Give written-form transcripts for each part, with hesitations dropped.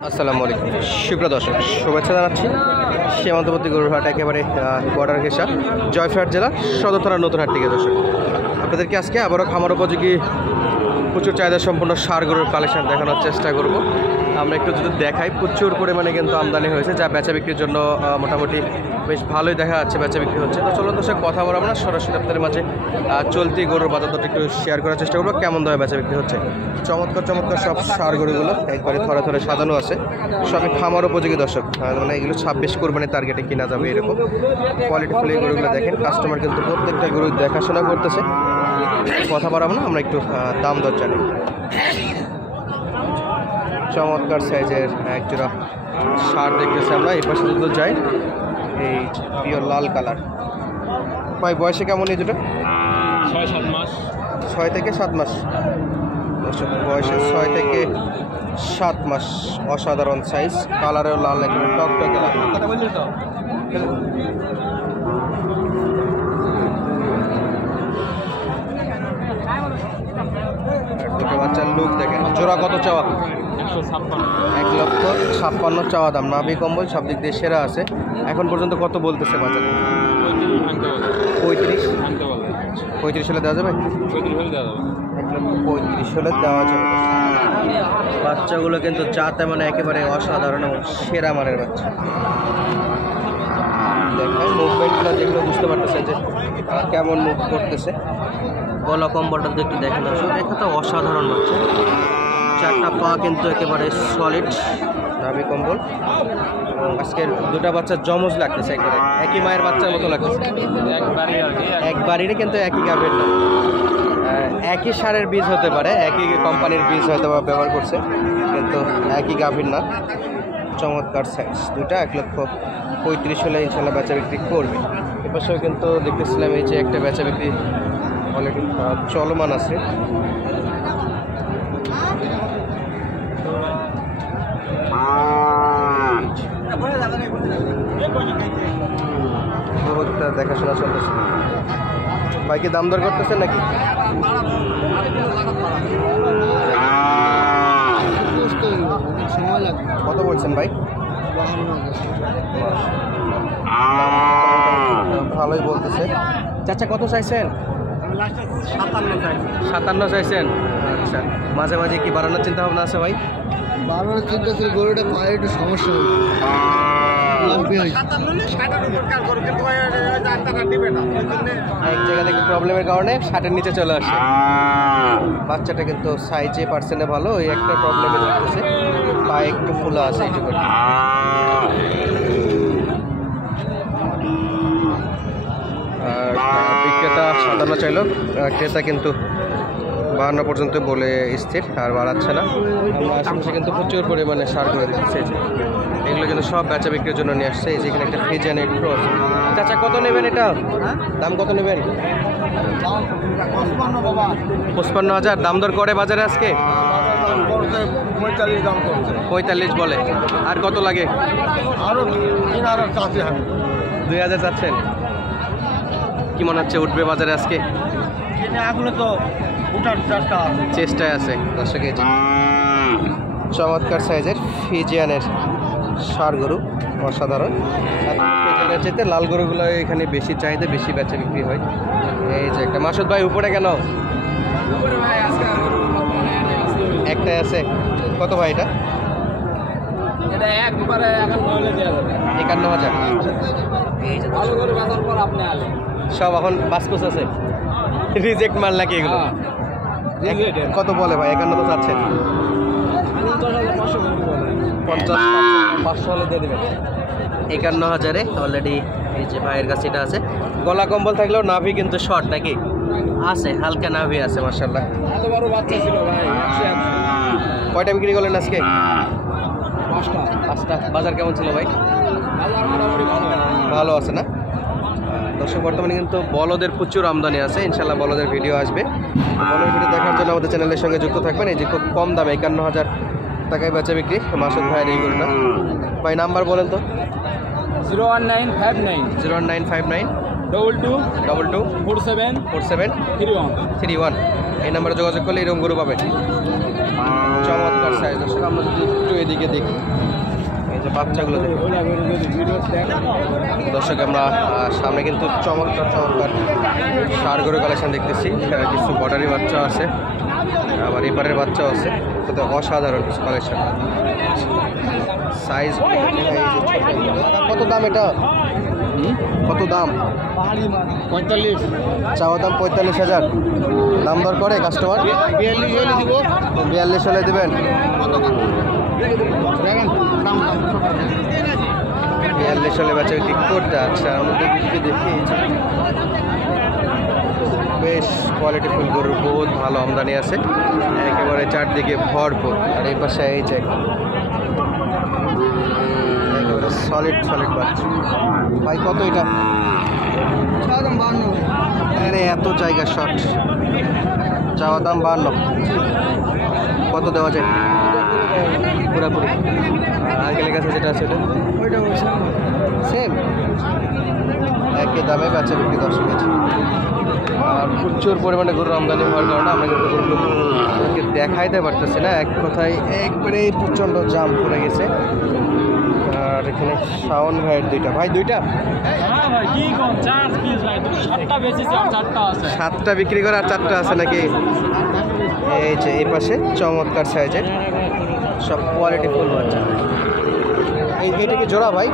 আসসালামু আলাইকুম সুপ্রিয় দর্শক, শুভেচ্ছা জানাচ্ছি সীমান্তবর্তী গরুরহাট একেবারে বর্ডার ঘেঁষা জয়পুরহাট জেলা সদর থানার নতুন হাট থেকে। দর্শক আপনাদেরকে আজকে আবারও খামার উপযোগী প্রচুর চাহিদা সম্পন্ন ষাঁড় গরুর কালেকশন দেখানোর চেষ্টা করব। আমরা একটু যদি দেখাই, প্রচুর পরিমাণে কিন্তু আমদানি হয়েছে, যা বেচা বিক্রির জন্য মোটামুটি বেশ ভালোই দেখা যাচ্ছে বেচা বিক্রি হচ্ছে। তো চলুন দর্শক কথা বলবো না, সরাসরি আপনাদের মাঝে চলতি গরুর বাজার দরটা একটু শেয়ার করার চেষ্টা করবো, কেমন দামে বেচা বিক্রি হচ্ছে। চমৎকার চমৎকার সব ষাঁড় গরুগুলো একবারে থরে থরে সাজানো আছে, সবই খামার উপযোগী। দর্শক মানে এগুলো 26 কোরবানির টার্গেটে কিনা যাবে এরকম কোয়ালিটিফুল এই গরুগুলো দেখেন। কাস্টমার কিন্তু প্রত্যেকটা গরু দেখাশোনা করতেছে। কথা বলবো না, আমরা একটু দাম দর জানি। চমৎকার সাইজের একজোড়া ষাঁড় দেখতেছি আমরা। এই পাশে যদি যাই, এই পিওর লাল কালার। ভাই বয়সে কেমন এই দুটো? 6-7 মাস। 6 থেকে 7 মাস। বয়সে 6 থেকে 7 মাস। অসাধারণ সাইজ, কালারেও লাল, একেবারে টকটকে লাল। দুটো বাচ্চার লুক দেখেন। জোড়া কত চাওয়া? 1,56,000 চাওয়া দাম। নাভি কম্বল সব দিক দিয়ে সেরা আছে। এখন পর্যন্ত কত বলতেছে বাজারে? 35 হলে দেওয়া যাবে? 1,35,000 হলে দেওয়া যাবে। বাচ্চাগুলো কিন্তু জাতে মানে একেবারে অসাধারণ এবং সেরা মানের বাচ্চা। দেখেন মুভমেন্টগুলো দেখলে বুঝতে পারতেছে যে কেমন মুভ করতেছে। গলা কম্বলটা একটু দেখেন দর্শক, একটা অসাধারণ বাচ্চা। 4টা পা কিন্তু একেবারে সলিড। নাভি কম্বল। আজকের দুটা বাচ্চা জমজ লাগতেছে, একেবারে একই মায়ের বাচ্চার মতো লাগতেছে। একবারই কিন্তু একই গাভীর না, একই সারের বীজ হতে পারে, একই কোম্পানির বীজ হয়তো ব্যবহার করছে, কিন্তু একই গাভীর না। চমৎকার সাইজ দুটা। 1,35,000 হলে ইনশাল্লাহ বেচা বিক্রি করবে। এপাশেও কিন্তু দেখতেছিলাম এই যে একটা বেচা বিক্রি অলরেডি চলমান আছে। দেখাশোনা চলতেছে। ভাইকে দাম দর করতেছেন নাকি? কত বলছেন ভাই? ভালোই বলতেছে। চাচা কত চাইছেন? 57 চাইছেন। আচ্ছা, মাঝে মাঝে কি বাড়ানোর চিন্তা ভাবনা আছে ভাই? বাড়ানোর চিন্তা ছিল, গরুটা পায়ে একটু সমস্যা হয়েছে। এক জায়গা থেকে প্রবলেমের কারণে 60-এর নিচে চলে আসে। বাচ্চাটা কিন্তু সাইজে পার্সেন্টে ভালো, ওই একটা প্রবলেমে ধরতেছে, পায়ে একটু ফুলা আছে এইটুকু। আর বিক্রেতা 57 চাইল, ক্রেতা কিন্তু 52 পর্যন্ত বলে স্থির, আর বাড়াচ্ছে না। আমরা আশেপাশে কিন্তু প্রচুর পরিমাণে সার করে দিচ্ছে। এগুলো কিন্তু সব বেচা বিক্রির জন্য নিয়ে আসছে। এই যে এখানে একটা ফ্রিজিয়ান একটু আছে। চাচা কত নেবেন এটা? দাম কত নেবেন? 55,000 দাম দর করে বাজারে আজকে? 45 বলে। আর কত লাগে? আরো 2,000 চাচ্ছেন? কি মনে হচ্ছে উঠবে বাজারে আজকে? এখনো তো উঠার চেষ্টায় আছে। দর্শক এই যে চমৎকার সাইজের ফিজিয়ানের ষাঁড় গরু, অসাধারণ। ফিজিয়ানের চাইতে লাল গরুগুলো এখানে বেশি চাহিদা, বেশি বেচা বিক্রি হয়। এই যে একটা। মাসুদ ভাই উপরে কেন? একটাই আছে। কত ভাই এটা? 51,000। সব এখন বাসকুস আছে, রিজেক্ট মাল নাকি এগুলো? কত বলে ভাই? 51 তো চাচ্ছেন? 50-500 হলে দিয়ে দেবেন। 51,000-এ অলরেডি এই যে ভাইয়ের কাছে এটা আছে। গলা কম্বল থাকলেও নাভি কিন্তু শর্ট নাকি আছে, হালকা নাভি আছে মাশাআল্লাহ। কয়টা বিক্রি করলেন আজকে? 5টা। বাজার কেমন ছিল ভাই? ভালো আছে না? দর্শক বর্তমানে কিন্তু বলদের প্রচুর আমদানি আছে, ইনশাল্লাহ বলদের ভিডিও আসবে। বলদের ভিডিও দেখার জন্য আমাদের চ্যানেলের সঙ্গে যুক্ত থাকবেন। এই যে খুব কম দামে 51,000 টাকায় বেচা বিক্রি মাসুদ ভাইয়ের এই গরুটা। ভাই নাম্বার বলেন তো। 01959 22 47 31 এই নাম্বারে যোগাযোগ করলে এরকম গরু পাবেন। চমৎকার সাইজ। দর্শক আমরা যদি একটু এদিকে দেখি, এই যে বাচ্চাগুলো দেখি দর্শক, আমরা সামনে কিন্তু চমৎকার ষাঁড় গরু কালেকশন দেখতেছি। কিছু বর্ডারি বাচ্চা আছে, আবার এপারের বাচ্চাও আছে। তো অসাধারণ কিছু কালেকশন। সাইজ কত দাম এটা? কত দাম? 45। চাওয়া দাম 45,000। দাম দর করে কাস্টমার? 42 হলে দিব। 42 হলে দেবেন? দেখেন 42 হলে বাচ্চা ঠিক করতে। আচ্ছা, আমরা দিকে দেখি বেশ কোয়ালিটিফুল গরুর বহুত ভালো আমদানি আছে, একেবারে চারদিকে ভরপুর। আর এই পাশে এই যে একেবারে সলিড বাচ্চা। ভাই কত এটা? আরে এত জায়গা শর্ট, চাওয়া দাম 52। কত দেওয়া যায় পুরাপুরি? আঙ্কেলের কাছে যেটা আছে ওইটা সেম একই দামে বাচ্চা বিক্রি দর্শক হয়েছে। আর প্রচুর পরিমাণে গরুর আমদানি হওয়ার কারণে আমরা কিন্তু গরুগুলোকে দেখাইতে পারতেছি না। এক কথায় একবারে প্রচণ্ড জাম পড়ে গেছে। আর এখানে শাওন ভাইয়ের দুইটা। ভাই দুইটা? সাতটা বিক্রি করে আর 4টা আছে নাকি? এই যে এই পাশে চমৎকার সাইজের সব কোয়ালিটি ফুল বাচ্চা। এইটা কি জোড়া ভাই?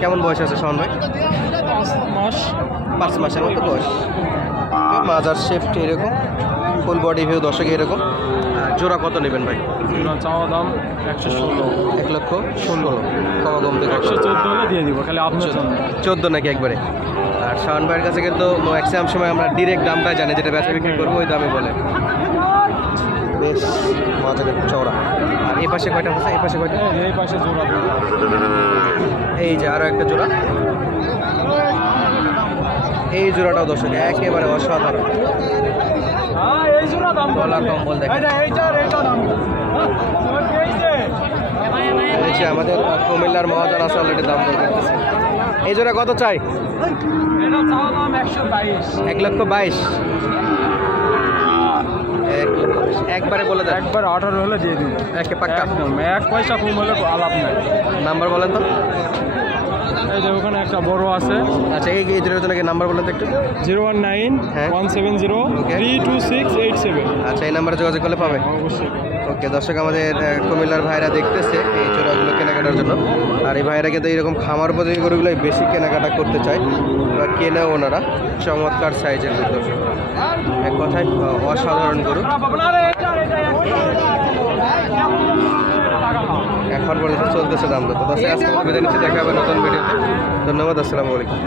কেমন বয়স আছে শাওন ভাই? 5 মাসের মতো বয়স। মাজার শেফট এরকম, ফুল বডি ভিউ দর্শক এরকম। জোড়া কত নেবেন ভাই? চাওয়া দাম 116। 1,16,000 কমা কম থেকে 114 হলে দিয়ে দিব, খালি আপনার 14 নাকি একবারে? আর শাওন ভাইয়ের কাছে কিন্তু ম্যাক্সিমাম সময় আমরা ডিরেক্ট দামটা জানি, যেটা বেচা বিক্রি করবো ওই দামে বলে। বেশ মজা চওড়া। আর এই পাশে কয়টা আছে? এই পাশে কয়টা? এই পাশে জোড়া। এই যে আরো একটা জোড়া। এই জোড়াটাও দর্শক একেবারে অসাধারণ। গলা কম্বল দেখেন। আমাদের কুমিল্লার মহাজন আছে অলরেডি দাম দর করতেছে। এই জোড়া কত চাই? 1,22,000। একবারে বলে দেন। একবার 18 হলে দিয়ে দিব। একে পাক্কা? এক পয়সা কম হলে আলাপ নাই। নাম্বার বলেন তো। এই যে ওখানে একটা বড় আছে। আচ্ছা, এই জোড়ার জন্য নাম্বার বলেন তো একটু। 019-170-32687। আচ্ছা, এই নাম্বারে যোগাযোগ করলে পাবে অবশ্যই। ওকে দর্শক, আমাদের কুমিল্লার ভাইরা দেখতেছে এই জোড়াগুলো কেনাকাটার জন্য। আর এই ভাইরা কিন্তু এইরকম খামার উপযোগী গরুগুলোই বেশি কেনাকাটা করতে চায় বা কেনেও ওনারা। চমৎকার সাইজের গরু দর্শক, এক কথায় অসাধারণ গরু। এখন পর্যন্ত চলতেছে দাম দর। তো দর্শক আজকে বিদায় নিচ্ছি, দেখা হবে নতুন ভিডিওতে। ধন্যবাদ, আসসালামু আলাইকুম।